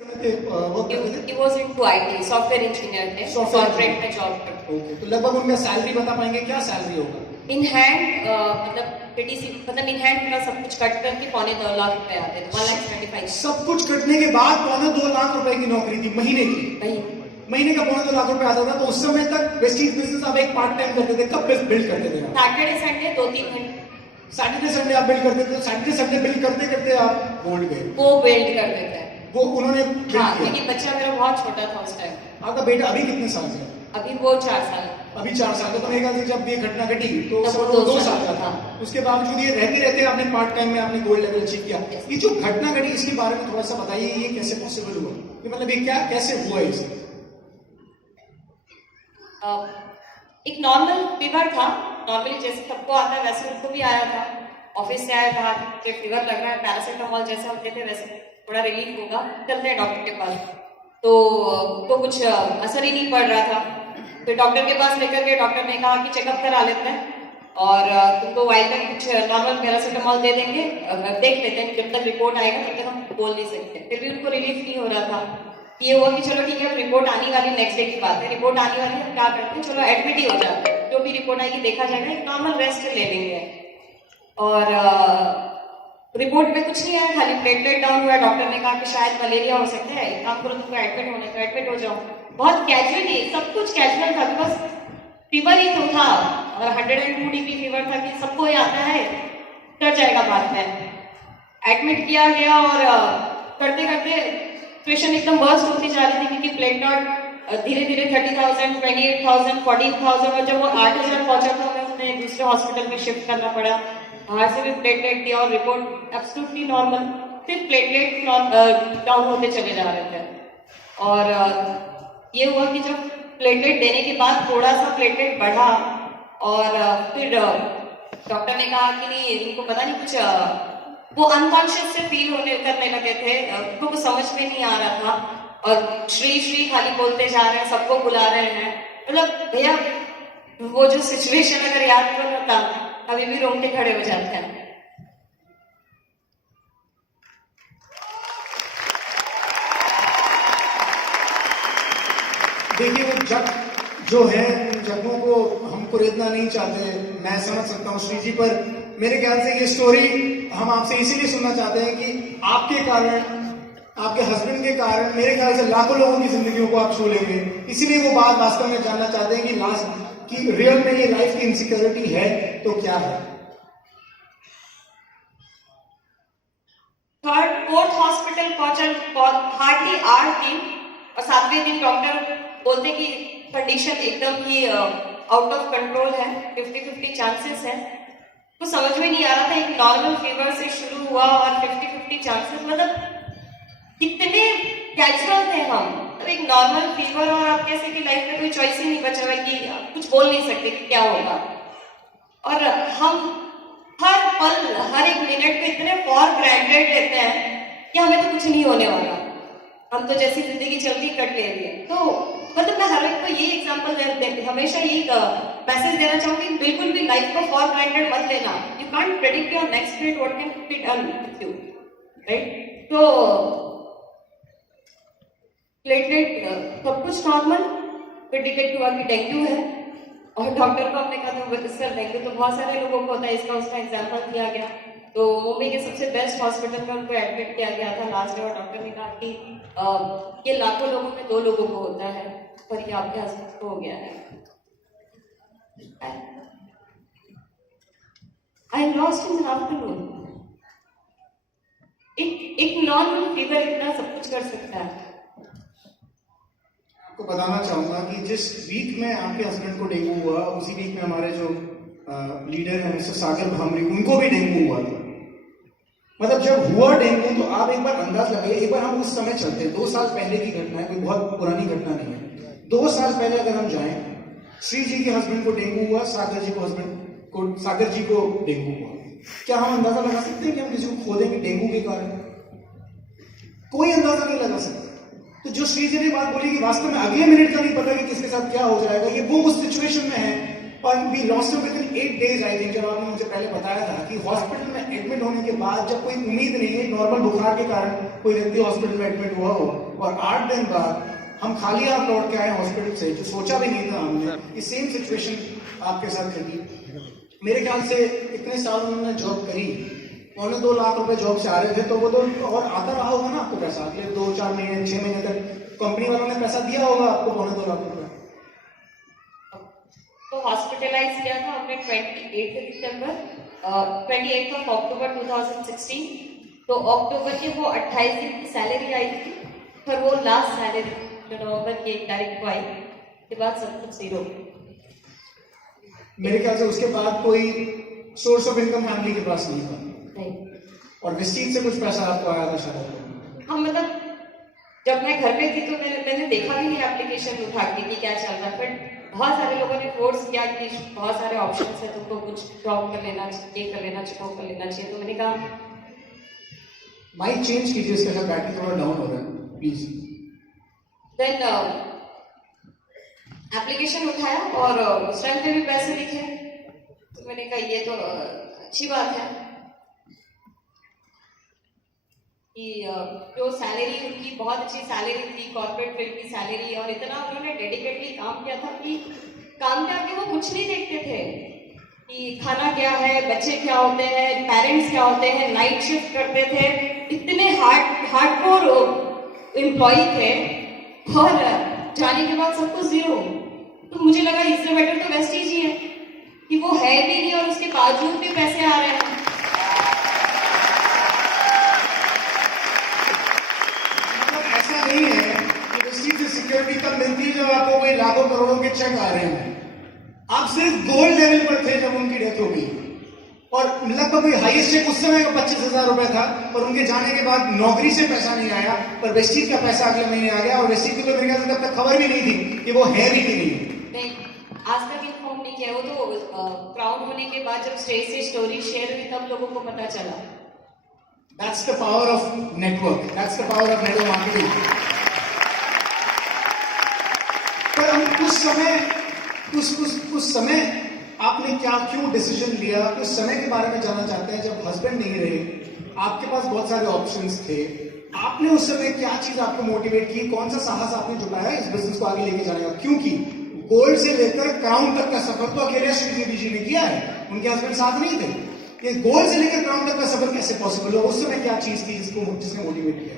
Work करते थे? He was into IT, software engineer थे, Software कॉर्पोरेट में जॉब करते। ओके, तो लगभग उनका सैलरी बता पाएंगे, क्या सैलरी होगा? इन हैंड मतलब PTC मतलब इन हैंड पूरा सब कुछ कट करके 2.25 लाख रुपए आते थे, 1,25,000 सब कुछ कटने के बाद 2.25 लाख रुपए की नौकरी थी महीने की। महीने का 2.25 लाख रुपए आता था, तो उस समय तक वेस्टीज बिजनेस आप एक पार्ट टाइम करते थे, कब बिल्ड करते थे आप? सैटरडे संडे 2-3 घंटे सैटरडे संडे आप बिल्ड करते थे, सैटरडे संडे बिल्ड करते करते आप गोल्ड गए। वो बिल्ड कर देते हैं। वो उन्होंने build हाँ, किया। क्योंकि बच्चा मेरा बहुत छोटा था उस टाइम। आपका बेटा अभी कितने साल का है? अभी वो 4 साल। अभी 4 साल का। तो मेरे ख्याल से जब ये घटना घटी तो तब उस वो वक्त वो 2 2 साल साल का था। था। उसके बावजूद ये रहते रहते आपने पार्ट टाइम में आपने गोल्ड लेवल अचीव किया। ये जो घटना घटी इसके बारे में थोड़ा सा बताइए, ये कैसे पॉसिबल हुआ? ये मतलब ये क्या कैसे हुआ इसे? एक नॉर्मल फीवर था, नॉर्मली जैसे सबको आता है वैसे उनको भी आया था। ऑफिस से आया था कि फीवर लग रहा है, पैरासिटामोल जैसे हम देते वैसे थोड़ा रिलीफ होगा, चलते हैं डॉक्टर के पास। तो उनको कुछ असर ही नहीं पड़ रहा था। फिर डॉक्टर के पास लेकर के डॉक्टर ने कहा कि चेकअप करा लेते हैं और तुमको वाइल में कुछ नॉर्मल पैरासिटामोल दे देंगे, देख लेते हैं, जब तक रिपोर्ट आएगा तब तक हम बोल नहीं सकते। फिर भी उनको रिलीफ नहीं हो रहा था। ये हुआ कि चलो ठीक है, रिपोर्ट आने वाली नेक्स्ट डे की बात है, रिपोर्ट आने वाली हम क्या करते हैं, चलो एडमिट ही हो जाते हैं, जो भी रिपोर्ट आएगी देखा जाएगा, एक नॉर्मल रेस्ट ले लेंगे। और रिपोर्ट में कुछ नहीं आया, खाली प्लेटलेट डाउन हुआ। डॉक्टर ने कहा कि शायद मलेरिया हो सकता है, एक काम करो तुमको एडमिट होने का, एडमिट हो जाओ। बहुत कैजुअली, सब कुछ कैजुअल था, बिकॉज फीवर ही तो था और 102 डिग्री फीवर था कि सबको ये आता है, कर जाएगा बाद में। एडमिट किया गया और करते करते सिचुएशन एकदम वर्स्ट होती जा रही थी, क्योंकि प्लेटलेट धीरे धीरे 30,000, 28,000, 14,000 और जब वो 8,000 पहुंचा था हमें उन्हें दूसरे हॉस्पिटल में शिफ्ट करना पड़ा। बाहर से भी प्लेटलेट दिया और रिपोर्ट एब्सोल्युटली नॉर्मल, सिर्फ प्लेटलेट डाउन होते चले जा रहे थे। और ये हुआ कि जब प्लेटलेट देने के बाद थोड़ा सा प्लेटलेट बढ़ा और फिर डॉक्टर ने कहा कि नहीं, इनको पता नहीं कुछ वो अनकॉन्शियस से फील करने लगे थे, उनको कुछ समझ में नहीं आ रहा था और श्री श्री खाली बोलते जा रहे हैं, सबको बुला रहे हैं। मतलब भैया वो जो सिचुएशन अगर याद करो था अभी भी रोंगटे खड़े हो जाते हैं। देखिए वो जग जो है, उन जगहों को हम कुरेदना नहीं चाहते, मैं समझ सकता हूँ श्री जी, पर मेरे ख्याल से ये स्टोरी हम आपसे इसीलिए सुनना चाहते हैं कि आपके कारण, आपके हस्बैंड के कारण मेरे ख्याल से लाखों लोगों की जिंदगियों को आप छू लेंगे। इसीलिए वो बात वास्तव में जानना चाहते हैं कि लास्ट की रियल में ये लाइफ की इनसिक्योरिटी है तो क्या है। फोर्थ हॉस्पिटल पहुंचा, हार्डली 8 दिन और 7वें दिन डॉक्टर बोलते कि कंडीशन एकदम ही आउट ऑफ कंट्रोल है, 50-50 चांसेस है। तो समझ में नहीं आ रहा था, एक नॉर्मल फीवर से शुरू हुआ और 50-50 चांसेस, मतलब कितने कैजुअल थे हम। तो एक नॉर्मल फीवर और आप कैसे कि लाइफ में कोई चॉइस ही नहीं बचा हुआ कि कुछ बोल नहीं सकते कि क्या होगा। और हम हर पल हर एक मिनट को इतने फॉर ग्रांटेड लेते हैं कि हमें तो कुछ नहीं होने वाला, हम तो जैसी जिंदगी चल रही कट ले रही है। तो मतलब मैं हर एक को ये एग्जांपल हमेशा यही मैसेज देना चाहूंगी, बिल्कुल भी लाइफ को फॉर ग्रांटेड मत लेना। You can't predict your next minute what can be done with you, right? तो प्लेटलेट सब कुछ नॉर्मल, फिर डिटेक्ट हुआ कि डेंगू है और डॉक्टर को हमने कहा था इसका डेंगू तो बहुत सारे लोगों को होता है, इसका उसका एग्जाम्पल दिया गया। तो मुंबई के सबसे बेस्ट हॉस्पिटल में उनको एडमिट किया गया था लास्ट डे और डॉक्टर ने कहा कि ये लाखों लोगों में 2 लोगों को होता है, पर ये आपके हस्बैंड को हो गया है। I lost in afternoon. एक नॉर्मल फीवर इतना सब कुछ कर सकता है। आपको बताना चाहूंगा कि जिस वीक में आपके हस्बैंड को डेंगू हुआ, उसी वीक में हमारे जो लीडर हैं मिस्टर सागर भामरी, उनको भी डेंगू हुआ था। मतलब जब हुआ डेंगू तो आप एक बार अंदाज लगाइए, एक बार हम उस समय चलते हैं, 2 साल पहले की घटना है, कोई बहुत पुरानी घटना नहीं है। 2 साल पहले अगर हम जाएं, श्री जी के हस्बैंड को डेंगू हुआ, सागर जी को डेंगू हुआ, क्या हम अंदाजा लगा सकते हैं कि हम किसी को खो देंगे डेंगू के कारण? कोई अंदाजा नहीं लगा सकता। तो जो श्री जी ने बात बोली कि वास्तव में अगले मिनट का नहीं पता कि किसके साथ क्या हो जाएगा, ये वो उस सिचुएशन में है। और we lost within 8 days I think, जब आपने मुझे पहले बताया था कि हॉस्पिटल में एडमिट होने के बाद जब कोई उम्मीद नहीं है, नॉर्मल बुखार के कारण कोई व्यक्ति हॉस्पिटल में एडमिट हुआ हो, और 8 दिन बाद हम खाली हाथ लौट के आए हॉस्पिटल से, जो सोचा भी नहीं था हमने ये सेम सिचुएशन आपके साथ घटी। मेरे ख्याल से इतने साल उन्होंने जॉब करी, 2.25 लाख रुपए जॉब से आ रहे थे, तो वो तो और आता रहा होगा ना आपको पैसा, अगले 2-4 महीने 6 महीने तक कंपनी वालों ने पैसा दिया होगा आपको 2.25 लाख रुपए। तो हॉस्पिटलाइज किया था हमने 28 अक्टूबर 2016। तो अक्टूबर के वो 28 दिन की सैलरी आई थी, पर वो लास्ट सैलरी जो नवंबर की 1 तारीख को आई, के बाद सब कुछ जीरो। मेरे ख्याल से उसके बाद कोई सोर्स ऑफ इनकम फैमिली के पास नहीं था। नहीं। और विस्तीत से कुछ पैसा आपको आया था शायद? हाँ, मतलब जब मैं घर पे थी तो मैंने देखा भी नहीं एप्लीकेशन उठा के कि क्या चल रहा है, बट बहुत सारे लोगों ने फोर्स किया कि बहुत सारे ऑप्शंस है, तुमको कुछ जॉब कर लेना चाहिए, ये कर लेना चाहिए, वो कर लेना चाहिए। तो मैंने कहा माइक चेंज कीजिए, इसका बैटरी थोड़ा डाउन हो रहा है प्लीज। देन एप्लीकेशन उठाया और उस टाइम पे भी पैसे दिखे, तो मैंने कहा ये तो अच्छी बात है कि जो सैलरी उनकी बहुत अच्छी सैलरी थी, कॉर्पोरेट फील्ड की सैलरी, और इतना उन्होंने डेडिकेटली काम किया था कि काम के आगे वो कुछ नहीं देखते थे कि खाना क्या है, बच्चे क्या होते हैं, पेरेंट्स क्या होते हैं, नाइट शिफ्ट करते थे, इतने हार्डकोर एम्प्लॉय थे, और जाने के बाद सब कुछ जीरो। तो मुझे लगा इससे बेटर तो वेस्टीज ही है कि वो है भी नहीं और उसके बावजूद भी पैसे आ रहे हैं। ऐसा नहीं है कि वेस्टीज से सिक्योरिटी तब मिलती है जब आपको कोई लाखों करोड़ों के चेक आ रहे हैं। आप सिर्फ गोल्ड लेवल पर थे जब उनकी डेथ हो गई, और लगभग हाईएस्ट चेक उस समय का 25,000 रुपए था, और उनके जाने के बाद नौकरी से पैसा नहीं आया, पर वेस्टीज का पैसा अगले महीने आ गया। और वेस्टीज की तो मेरे ख्याल से तब तक खबर भी नहीं थी कि वो है भी कि नहीं। आज तक इन्फॉर्म नहीं किया, वो तो क्राउन होने के बाद जब स्टेज से स्टोरी शेयर हुई तब लोगों को पता चला। That's the power of network. That's the power of network marketing. पर हम उस समय आपने क्यों डिसीजन लिया, उस समय के बारे में जानना चाहते हैं जब हस्बैंड नहीं रहे, आपके पास बहुत सारे ऑप्शंस थे। आपने उस समय क्या चीज आपको मोटिवेट की, कौन सा साहस आपने जुटाया इस बिजनेस को आगे लेके जाने का? क्योंकि गोल्ड से लेकर क्राउन तक का सफर तो अकेले श्रीदेवी जी ने किया है, उनके हस्बैंड साथ नहीं थे। ये गोल्ड से लेकर क्राउन तक का सफर कैसे पॉसिबल हो? उस समय क्या चीज थी जिसने मोटिवेट किया?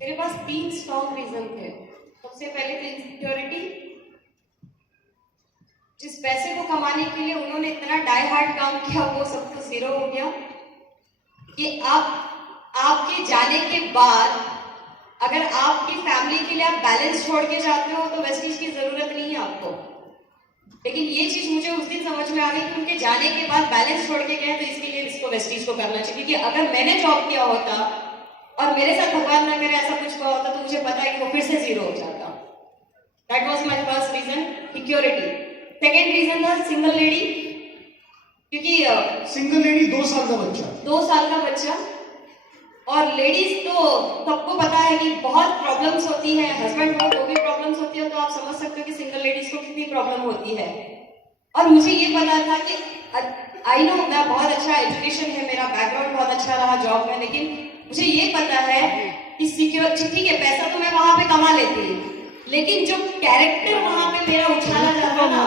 मेरे पास 3 स्ट्रॉन्ग रीजन थे। सबसे पहले थे इनसिक्योरिटी, जिस पैसे को कमाने के लिए उन्होंने इतना डाई हार्ड काम किया वो सब कुछ जीरो हो गया। कि आपके जाने के बाद अगर आपकी फैमिली के लिए आप बैलेंस छोड़ के जाते हो तो वेस्टीज की जरूरत नहीं है आपको। लेकिन ये चीज मुझे उस दिन समझ में आ गई कि उनके जाने के बाद बैलेंस छोड़ के गए, तो इसके लिए इसको वेस्टीज को करना चाहिए। क्योंकि अगर मैंने जॉब किया होता और मेरे साथ भगवान ना करे ऐसा कुछ हुआ होता, तो मुझे पता है कि वो फिर से जीरो हो जाता। That was my first reason, security. Second reason था सिंगल लेडी, क्योंकि सिंगल लेडी 2 साल का बच्चा, 2 साल का बच्चा, और लेडीज तो सबको पता है कि बहुत प्रॉब्लम्स होती है, हस्बैंड हो तो भी प्रॉब्लम्स होती है, तो आप समझ सकते हो कि सिंगल लेडीज को कितनी प्रॉब्लम होती है। और मुझे ये पता था कि आई नो मैं बहुत अच्छा एजुकेशन है, मेरा बैकग्राउंड बहुत अच्छा रहा जॉब में, लेकिन मुझे ये पता है कि सिक्योरिटी, ठीक है पैसा तो मैं वहां पे कमा लेती, लेकिन जो कैरेक्टर वहां पे मेरा उछाला जाता ना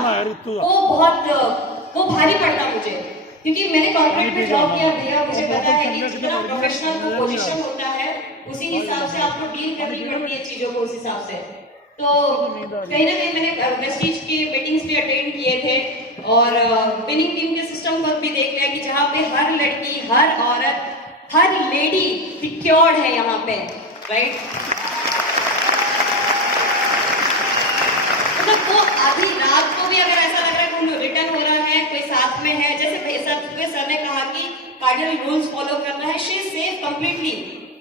वो भारी पड़ता मुझे। क्योंकि मैंने कॉर्पोरेट में जॉब किया भैया, मुझे पता है कि जितना प्रोफेशनल को पोजीशन होता है उसी हिसाब से आपको डील करनी पड़ती है चीजों को उस हिसाब से। तो कहीं ना कहीं मैंने वेस्टीज की मीटिंग्स भी अटेंड किए थे और विनिंग टीम के सिस्टम पर भी देख लिया कि जहाँ पे हर लड़की, हर औरत, हर लेडी सिक्योर्ड है यहाँ पे, राइट। मतलब वो आधी रात को भी अगर ऐसा लग रहा है कि रिटर्न हो रहा है, कोई साथ में है, जैसे सर ने कहा कि कार्डिनल रूल्स फॉलो करना है, शी इज सेफ कंप्लीटली।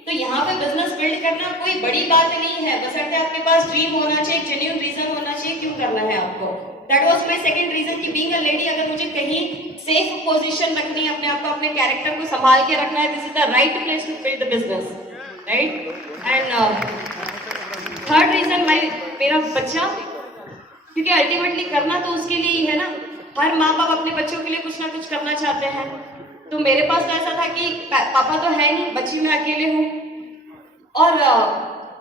तो यहाँ पे बिजनेस बिल्ड करना कोई बड़ी बात नहीं है, बशर्ते आपके पास ड्रीम होना चाहिए, जेन्युइन रीजन होना चाहिए क्यों करना है आपको। That was my second reason कि बीइंग अ लेडी, अगर मुझे कहीं सेफ पोजीशन रखनी है, अपने आप को, अपने कैरेक्टर को संभाल के रखना है, this is the right place to build the business, right. And third reason मेरा बच्चा, क्योंकि अल्टीमेटली करना तो उसके लिए ही है ना। हर माँ बाप अपने बच्चों के लिए कुछ ना कुछ करना चाहते हैं। तो मेरे पास तो ऐसा था कि पापा तो है नहीं, बच्ची मैं अकेले हूँ, और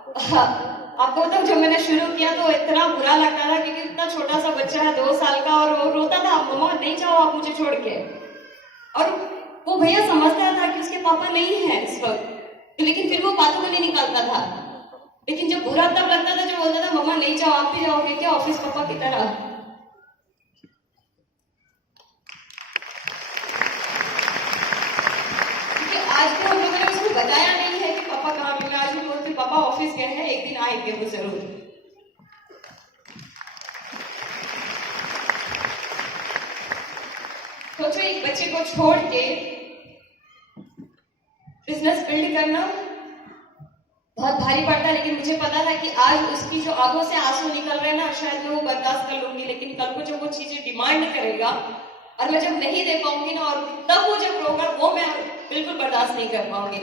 आपको बताऊं, जब मैंने शुरू किया तो इतना बुरा लगता था क्योंकि इतना छोटा सा बच्चा है 2 साल का और वो रोता था, मम्मा नहीं जाओ आप मुझे छोड़ के। और वो भैया समझता था कि उसके पापा नहीं है इस वक्त, लेकिन फिर वो बातों में नहीं निकालता था। लेकिन जब बुरा तब लगता था जब बोलता था मम्मा नहीं जाओ, आप भी जाओगे क्या ऑफिस पापा की तरह। क्योंकि आज भी हम लोगों ने उसको बताया नहीं है कि पापा कहाँ गए। आज भी बोलते पापा ऑफिस गए हैं, एक दिन आएंगे वो जरूर। सोचो एक बच्चे को छोड़ के बिजनेस बिल्ड करना बहुत भारी पड़ता है, लेकिन मुझे पता था कि आज उसकी जो आंखों से आंसू निकल रहे हैं ना, शायद मैं वो बर्दाश्त कर लूंगी, लेकिन कल को जब वो चीजें डिमांड करेगा और मैं जब नहीं दे पाऊंगी ना, और तब वो जब रोगा, वो मैं बिल्कुल बर्दाश्त नहीं कर पाऊंगी।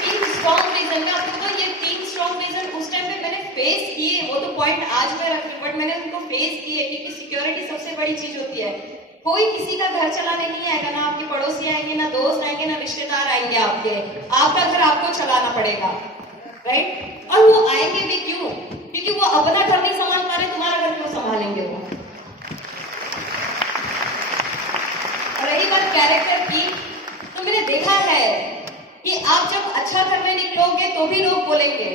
तीन स्ट्रॉन्ग रीजन, मैं आपको बताऊं, ये तीन स्ट्रॉन्ग रीजन उस टाइम पे मैंने फेस किए। वो तो पॉइंट आज मैं रख रही, बट मैंने उनको फेस किए क्योंकि सिक्योरिटी सबसे बड़ी चीज होती है। कोई किसी का घर चलाने नहीं आएगा, ना आपके पड़ोसी आएंगे, ना दोस्त आएंगे, ना रिश्तेदार आएंगे आपके। आपका घर आपको चलाना पड़ेगा, राइट? और वो आएंगे भी क्यों? क्योंकि वो अपना घर नहीं संभाल पा रहे, तुम्हारा घर क्यों संभालेंगे वो? और रही बात कैरेक्टर की, तो मैंने देखा है कि आप जब अच्छा करने निकलोगे तो भी लोग बोलेंगे,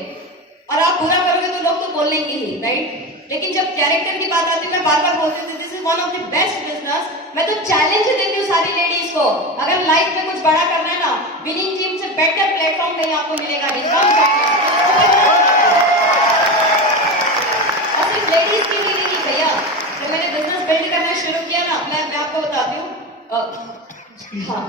और आप बुरा करोगे तो लोग तो बोलेंगे ही, राइट? लेकिन जब कैरेक्टर की बात आती है, मैं बार बार बोलती थी this is one of the best business. मैं तो चैलेंज देती हूँ सारी लेडीज को, अगर लाइफ में कुछ बड़ा करना है ना, विनिंग टीम से बेटर प्लेटफॉर्म कहीं आपको मिलेगा नहीं। और सिर्फ लेडीज की भी नहीं भैया, जब मैंने बिजनेस बिल्ड करना शुरू किया ना, मैं आपको बताती हूँ। हाँ,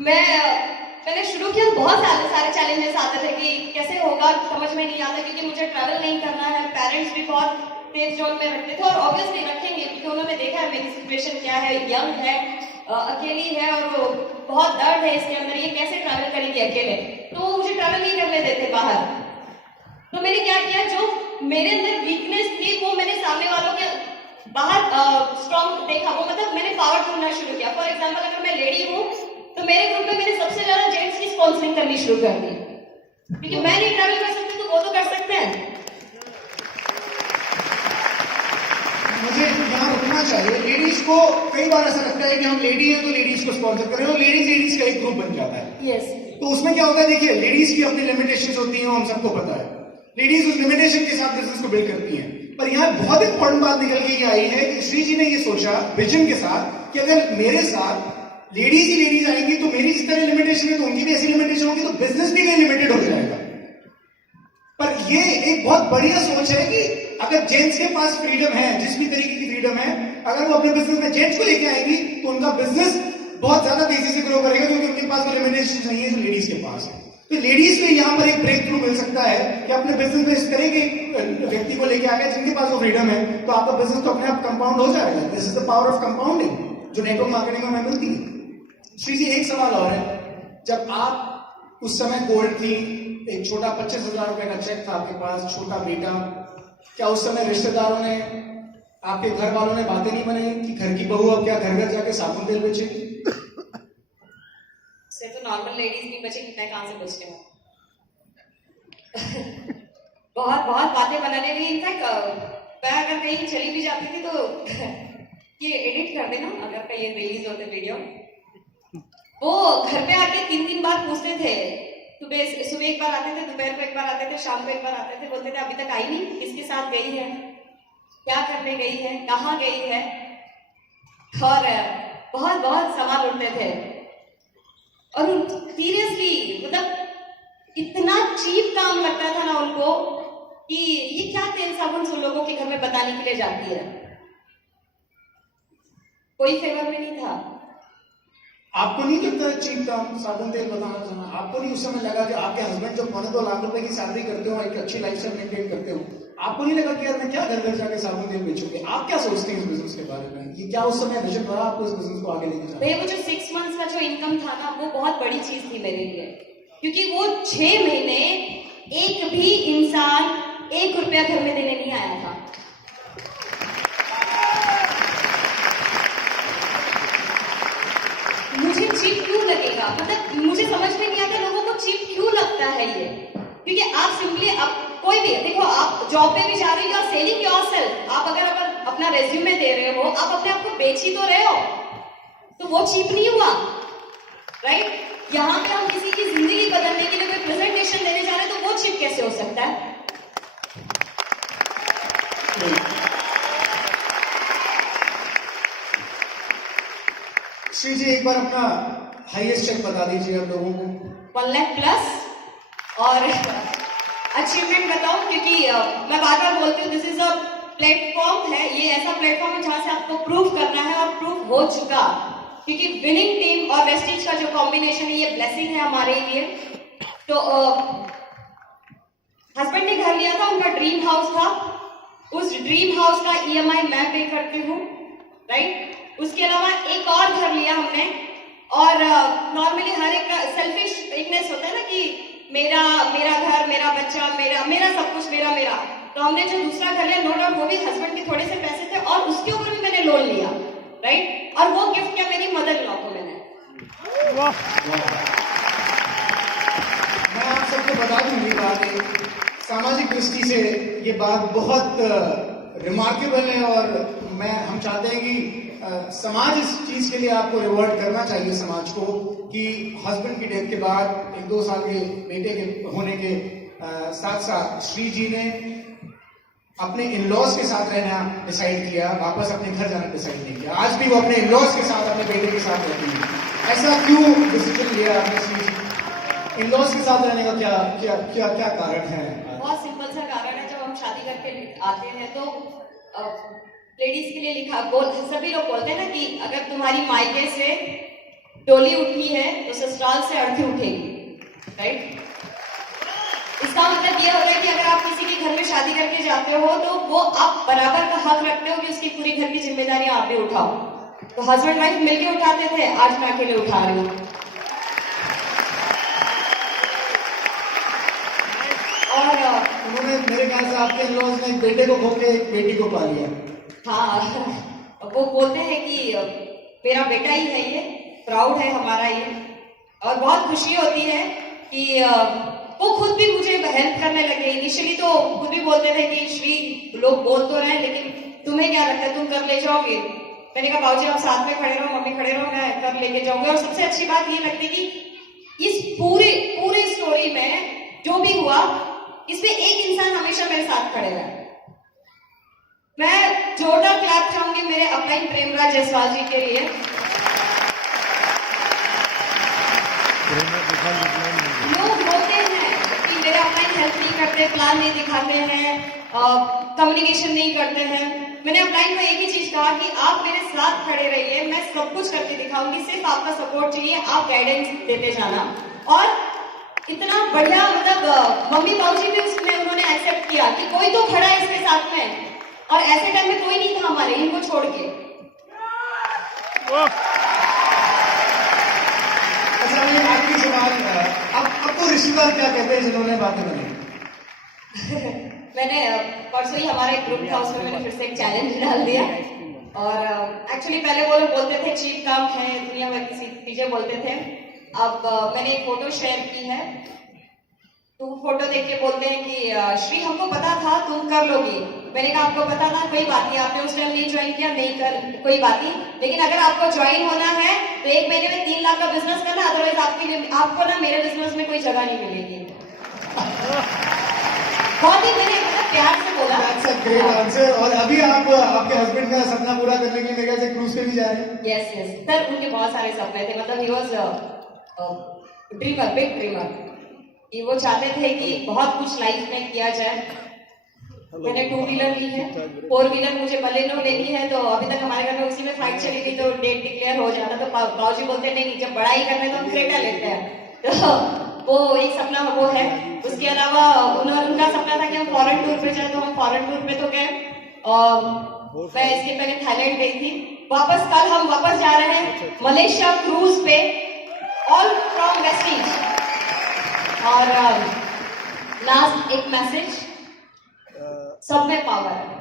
मैंने शुरू किया तो बहुत सारे चैलेंजेस आते थे कि कैसे होगा, समझ में नहीं आता, क्योंकि मुझे ट्रैवल नहीं करना है। पेरेंट्स भी बहुत सेफ जोन में रखते थे, और ऑब्वियसली रखेंगे क्योंकि उन्होंने देखा है मेरी सिचुएशन क्या है, यंग है, अकेली है, और वो बहुत दर्द है इसके अंदर, ये कैसे ट्रैवल करेंगे अकेले, तो वो मुझे ट्रैवल नहीं करने देते बाहर। तो मैंने क्या किया, जो मेरे अंदर वीकनेस थी वो मैंने सामने वालों के बाहर स्ट्रॉन्ग देखा, वो मतलब मैंने पावर ढूंढना शुरू किया। फॉर एग्जाम्पल, अगर मैं लेडी हूँ तो मेरे ग्रुप में मैंने सबसे ज्यादा जेंट्स की स्पॉन्सरिंग करनी शुरू कर दी, क्योंकि मैं नहीं ट्रैवल कर सकती तो वो तो कर सकते हैं। मुझे यहाँ रुकना चाहिए। लेडीज को कई बार ऐसा लगता है कि हम लेडी हैं तो लेडीज को स्पॉन्सर करें, और लेडीज का एक ग्रुप बन जाता है। यस। तो उसमें क्या होता है, देखिए लेडीज की अपनी लिमिटेशंस होती हैं, हम सबको पता है। लेडीज उस लिमिटेशन के साथ बिजनेस को बिल्ड करती हैं। पर यहाँ बहुत इंपॉर्टेंट बात निकल के ये आई है कि श्री जी ने ये सोचा विजन के साथ कि अगर मेरे साथ लेडीज ही लेडीज आएंगी तो मेरी जिस तरह लिमिटेशन है तो उनकी भी ऐसी लिमिटेशन होगी, तो बिजनेस भी कहीं लिमिटेड हो जाएगा। पर ये एक बहुत बढ़िया सोच है कि अगर जेंट्स के पास फ्रीडम है, जिस भी तरीके की फ्रीडम है, अगर वो अपने बिजनेस में जेंट्स को लेके आएंगी तो उनका बिजनेस बहुत ज्यादा तेजी से ग्रो करेगा, क्योंकि उनके पास वो लिमिटेशन नहीं है जो लेडीज के पास है। तो लेडीज को यहाँ पर एक ब्रेक थ्रू मिल सकता है कि अपने बिजनेस में इस तरह के व्यक्ति को लेके आ गए जिनके पास वो फ्रीडम है, तो आपका बिजनेस तो अपने आप कंपाउंड हो जाएगा। This is the power of compounding, जो नेटवर्क मार्केटिंग में हमें मिलती है। श्री जी, एक सवाल और है, जब आप उस समय गोल्ड थी, एक छोटा 25,000 रुपए का चेक था आपके पास, छोटा बेटा, क्या उस समय रिश्तेदारों ने, आपके घर वालों ने बातें नहीं बनाई कि घर की बहू अब क्या घर घर जाके साबुन तेल बेचेगी? से तो नॉर्मल लेडीज नहीं बचेगी, मैं कहां से बचने वाली। बहुत बहुत बातें बनाने लगी। इनफैक्ट मैं अगर कहीं चली भी जाती थी तो ये एडिट कर देना अगर कहीं रिलीज होते वीडियो, वो घर पे आके 3 बार पूछते थे। सुबह एक बार आते थे, दोपहर को एक बार आते थे, शाम को एक बार आते थे, बोलते थे अभी तक आई नहीं, किसके साथ गई है, क्या करने गई है, कहाँ गई है, और बहुत बहुत सवाल उठते थे। और सीरियसली मतलब इतना चीप काम लगता था ना उनको कि ये क्या तेल साबुन उन लोगों के घर में बताने के लिए जाती है, कोई फेवर में नहीं था। आपको नहीं लगता चीप काम साबुन तेल बताना चाहना? आपको नहीं उस समय लगा कि आपके हस्बैंड जो 2 लाख रुपए की सैलरी करते हो, एक अच्छी लाइफ स्टाइल मेंटेन करते हो, आपको नहीं लगा कि यार मैं क्या घर घर जाके साबुन तेल बेचूंगी? आप क्या सोचते हैं इस बिजनेस के बारे में? ये क्या उस समय विजन रहा आपको इस बिजनेस को आगे लेके जाना? वो जो 6 मंथ्स का जो इनकम था ना, वो बहुत बड़ी चीज थी मेरे लिए, क्योंकि वो 6 महीने एक भी इंसान 1 रुपया घर में देने नहीं आया था। मुझे चीप क्यों लगेगा, मतलब मुझे समझ में नहीं आता लोगों को चीप क्यों लगता है ये। क्योंकि आप सिंपली अब कोई भी देखो, आप जॉब पे भी जा रहे हो, सेलिंग योरसेल्फ, आप अगर अपना रेज्यूमे दे रहे हो, आप अपने आप को बेच ही तो रहे हो, तो वो चीप नहीं हुआ, राइट। यहाँ पे हम किसी की जिंदगी बदलने के लिए कोई प्रेजेंटेशन देने जा रहे हैं, तो वो चीप कैसे हो सकता है। श्री जी एक बार अपना हाईएस्ट चेक बता दीजिए आप लोगों को। 1 लाख प्लस। और अचीवमेंट बताऊं, क्योंकि मैं बार बार बोलती हूँ, दिस इज अ प्लेटफॉर्म है, ये ऐसा प्लेटफॉर्म है जहां से आपको प्रूव करना है, और प्रूव हो चुका, क्योंकि विनिंग टीम और वेस्टेज का जो कॉम्बिनेशन है ये ब्लेसिंग है हमारे लिए। तो हस्बैंड ने घर लिया था, उनका ड्रीम हाउस था, उस ड्रीम हाउस का ईएमआई मैं पे करती हूँ, राइट। उसके अलावा एक और घर लिया हमने, और नॉर्मली हर एक का सेल्फिशनेस होता है ना कि मेरा घर, मेरा बच्चा, मेरा सब कुछ, मेरा। तो हमने जो दूसरा घर लिया, नो डाउट वो भी हस्बैंड के थोड़े से पैसे थे, और उसके ऊपर भी मैंने लोन लिया, राइट। और वो गिफ्ट किया मेरी मदर इन लॉ को मैंने। मैं आप सबको बता दूं ये बात, सामाजिक दृष्टि से ये बात बहुत रिमार्केबल है, और हम चाहते हैं कि समाज इस चीज के लिए आपको रिवॉर्ड करना चाहिए, समाज को, कि हस्बैंड की डेथ के बाद 1-2 साल के बेटे के होने के साथ साथ श्री जी ने अपने इन-लॉज के साथ रहना डिसाइड किया, वापस अपने घर जाना डिसाइड नहीं किया। आज भी वो अपने इन-लॉज के साथ, अपने बेटे के साथ रहती है। ऐसा क्यों डिसीजन लिया आपने श्री जी? इन-लॉज के साथ रहने का क्या कारण है? बहुत सिंपल सा कारण है, जब हम शादी करके आते हैं तो लेडीज के लिए सभी लोग बोलते हैं ना कि अगर तुम्हारी मायके से डोली उठी है तो ससुराल से अर्थी उठेगी, राइट। इसका मतलब ये होता है कि अगर आप किसी के घर में शादी करके जाते हो तो वो आप बराबर का हक रखते हो कि उसकी पूरी घर की जिम्मेदारी आप भी उठाओ। तो हस्बैंड वाइफ मिलके उठाते थे, आज मैं अकेले उठा रही हूँ। और उन्होंने मेरे ख्याल से आपके इन-लॉज ने एक बेटे को खो के एक बेटी को पा लिया। हाँ, वो बोलते हैं कि मेरा बेटा ही है ये, प्राउड है हमारा ये, और बहुत खुशी होती है कि वो खुद भी मुझे हेल्प करने लगे। इनिशियली तो खुद भी बोलते थे कि श्री, लोग बोल तो रहे लेकिन तुम्हें क्या लगता है, तुम कर ले जाओगे। मैंने कहा बाबूजी आप साथ में खड़े रहो, मम्मी खड़े रहो, मैं कर लेके जाऊंगी। और सबसे अच्छी बात ये लगती कि इस पूरे स्टोरी में जो भी हुआ, इसमें एक इंसान हमेशा मेरे साथ खड़े रहा। मैं जोरदार क्लैप चाहूंगी मेरे अपलाइन प्रेमराज जायसवाल जी के लिए। लोग बोलते हैं कि मेरे अपलाइन हेल्प नहीं करते, प्लान नहीं दिखाते हैं, कम्युनिकेशन नहीं करते हैं। मैंने अपलाइन को एक ही चीज कहा कि आप मेरे साथ खड़े रहिए, मैं सब कुछ करके दिखाऊंगी, सिर्फ आपका सपोर्ट चाहिए, आप गाइडेंस देते जाना। और इतना बढ़िया, मतलब मम्मी बाबूजी भी उसमें उन्होंने एक्सेप्ट किया कि कोई तो खड़ा है इसके साथ में, और ऐसे टाइम में कोई नहीं था हमारे, इनको छोड़ के। अच्छा, मैं आखिरी सवाल, आपको रिश्तेदार क्या कहते हैं जिन्होंने बातें बनाई? मैंने परसों ही हमारा एक ग्रुप था, उसमें मैंने फिर से एक चैलेंज डाल दिया। और एक्चुअली पहले वो लोग बोलते थे चीप काम है, दुनिया भर की चीजें बोलते थे। अब मैंने एक फोटो शेयर की है, तो फोटो देख के बोलते हैं कि श्री हमको पता था तुम कर लोगी। मैंने कहा आपको पता था, कोई बात नहीं, आपने उस टाइम नहीं ज्वाइन किया, नहीं कर, कोई बात नहीं, लेकिन अगर आपको ज्वाइन होना है तो 1 महीने में 3 लाख का बिजनेस करना, अदरवाइज आपको ना मेरे बिजनेस में कोई जगह नहीं मिलेगी। बहुत ही मैंने प्यार से बोला। That's a great answer। और अभी आप आपके हस्बैंड का सपना पूरा करने के लिए मेरे ख्याल से क्रूज पे भी जा रहे हैं। यस सर, उनके बहुत सारे सपने थे, मतलब he was dreamer, big dreamer, कि वो चाहते थे कि बहुत कुछ लाइफ में किया जाए। मैंने 2 व्हीलर ली है, 4 व्हीलर मुझे बलेनो लेनी है, तो अभी तक हमारे घर में उसी में फाइट चली गई, तो डेट डिक्लेयर हो जाता। तो बाबूजी बोलते नहीं, जब बड़ा ही करना है तो हम क्रेटा लेते हैं। तो वो एक सपना वो है। उसके अलावा उनका सपना था कि हम फॉरेन टूर पे जाए, तो हम फॉरेन टूर पे तो गए। मैं इसके पहले थाईलैंड गई थी, कल हम वापस जा रहे हैं मलेशिया क्रूज पे, ऑल फ्रॉम वेस्टीज। और लास्ट एक मैसेज, सब में पावर है।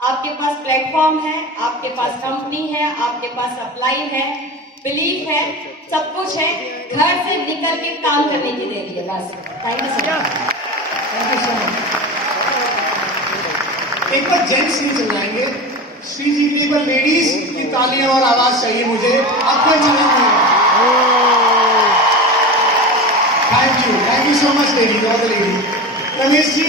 आपके पास प्लेटफॉर्म है, आपके पास कंपनी है, आपके पास अपलाइन है, बिलीव है, सब कुछ है, घर से निकल के काम करने की देरी है बस। Thank you so much. Thank you so much. एक बार जेंट्स नहीं चिल्लाएंगे, श्री जी के लिए एक बार लेडीज की तालियां और आवाज चाहिए मुझे। अब कोई चिल्ला नहीं है। Thank you so much ladies, all the ladies. Ramesh ji